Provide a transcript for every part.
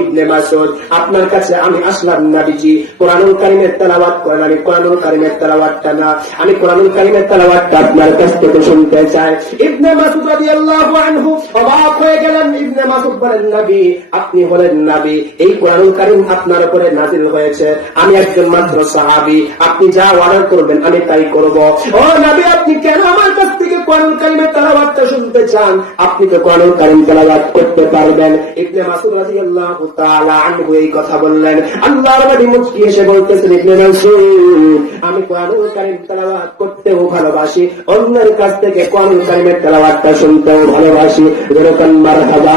ইবনে আপনার কাছে আমি আসলাম কোরআনুল করেন, আমি কোরআনুল না, আমি কোরআনুল আপনার কাছ থেকে শুনতে চাই। ইবনে আনহু অবাক হয়ে গেলেন, ইবনে বলেন, নবী, আপনি হলেন নবী, এই কোরআনুল কারীম আপনার উপরে নাজিল হয়েছে, আমি একজন মাত্র সাহাবী আপনি যা অর্ডার করবেন আমি তাই করব। ও নবী, আপনি কেন আমার কাছ থেকে কোরআনুল কারীমের তেলাওয়াতটা শুনতে চান? আপনি তো কোরআনুল কারীম তেলাওয়াত করতে পারবেন। ইবনে মাসউদ রাদিয়াল্লাহু তাআলা আনহু এই কথা বললেন। আল্লাহর নবী মুচকি এসে বলতেছেন, ইবনে মাসউদ, আমি কোরআনুল কারীম তেলাওয়াত করতেও ভালোবাসি। অন্যের কাছ থেকে কোরআনুল কারীমের তেলাওয়াতটা শুনতেও ভালোবাসি। যেরকম মারহাবা।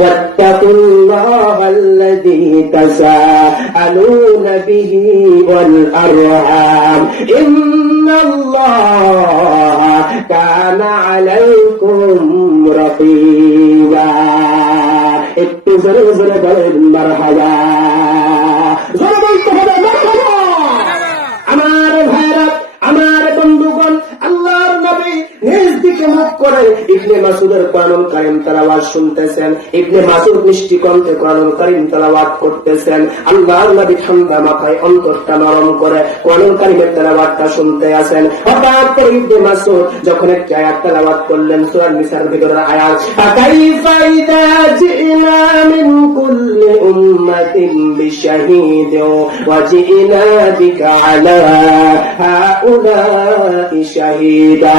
واتقوا الله الذي تساءلون به والأرحام إن الله كان عليكم رقيبا একটু জোরে জোরে বলেন মারহাবা জোরে বলতে হবে মারহাবা আমার ভাইরা নিজ দিকে করে। ইবনে মাসুদের কোরআনুল কারীম তেলাওয়াত শুনতেছেন। ইবনে মাসুদ মিষ্টি কণ্ঠে কোরআনুল কারীম তেলাওয়াত করতেছেন। আল্লাহ নবী ঠান্ডা মাথায় অন্তরটা নরম করে কোরআনুল কারীমের তেলাওয়াতটা শুনতে আসেন হঠাৎ করে ইবনে মাসুদ যখন একটি আয়াত তেলাওয়াত করলেন সূরা নিসার ভিতরের আয়াত কাইফা ইদা জিনা ওয়া জিনা বিকা আলা হাউলাই শাহিদা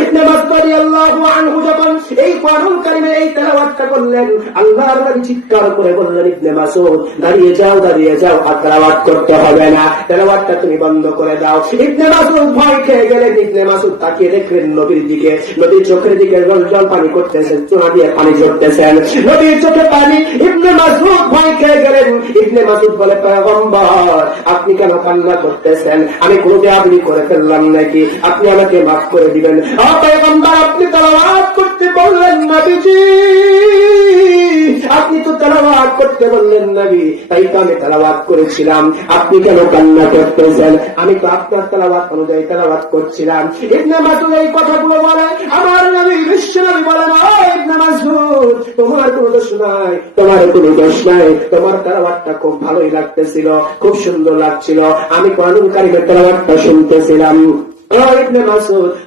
ইবনে মাসউদ রাদিয়াল্লাহু আনহু যখন এই কোরআন কারীমের এই তেলাওয়াতটা করলেন। আল্লাহর নবী চিৎকার করে বললেন ইবনে মাসউদ দাঁড়িয়ে যাও দাঁড়িয়ে যাও, আর তেলাওয়াত করতে হবে না। তেলাওয়াতটা তুমি বন্ধ করে দাও। ইবনে মাসউদ ভয় খেয়ে গেলেন। ইবনে মাসউদ তাকিয়ে দেখলেন নবীর দিকে। নবীর চোখের দিকে জল পানি করতেছেন, চোনা দিয়ে পানি ঝরতেছেন। নবীর চোখে পানি। ইবনে মাসউদ ভয় খেয়ে গেলেন। ইবনে মাসউদ বলে, পয়গম্বর, আপনি কেন কান্না করতেছেন? আমি কোনো বেআদবি করে ফেললাম নাকি? আপনি আমাকে মাফ করে দিবেন। ও পয়গম্বর, আপনি তেলাওয়াত করতে বললেন নবীজি। আপনি তো তেলাওয়াত করতে বললেন নবী। তাই তো আমি তেলাওয়াত করেছিলাম। আপনি কেন কান্না করতেছেন? আমি তো আপনার তেলাওয়াত অনুযায়ী তেলাওয়াত করছিলাম। ইবনে মাসুদ এই কথাগুলো বলে, আমার নবী, বিশ্ব নবী বলেন, ও ইবনে মাসুদ তোমার কোনো দোষ নাই, তোমার কোনো দোষ নাই। তোমার তেলাওয়াতটা খুব ভালোই লাগতেছিল, খুব সুন্দর লাগছিল। আমি কোরআনুল তেলাওয়াতটা শুনতেছিলাম।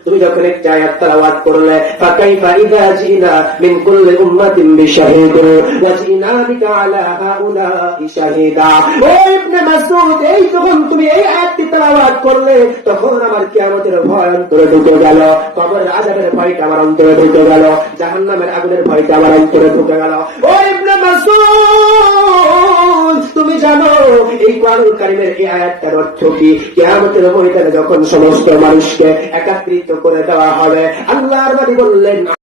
তুমি যখন একটা আয়াত তেলাওয়াত করলে, ফাকাইফা ইযা জিনা মিন কুল্লি উম্মাতিন বিশাহিদ ওয়া জিনা বিকা আলা ও ইবনে মাসউদ, এই যখন তুমি এই আয়াতটি করলে তখন আমার কিয়ামতের ভয় অন্তরে ঢুকে গেল। কবরের আযাবের ভয়টা আমার অন্তরে ঢুকে গেল। জাহান্নামের আগুনের ভয়টা আমার অন্তরে ঢুকে গেল। তুমি জানো এই কোরআনুল কারীমের এই আয়াতটার অর্থ কি? কিয়ামতের ময়দানে যখন সমস্ত মানুষকে একাত্রিত করে দেওয়া হবে, আল্লাহর নবী বললেন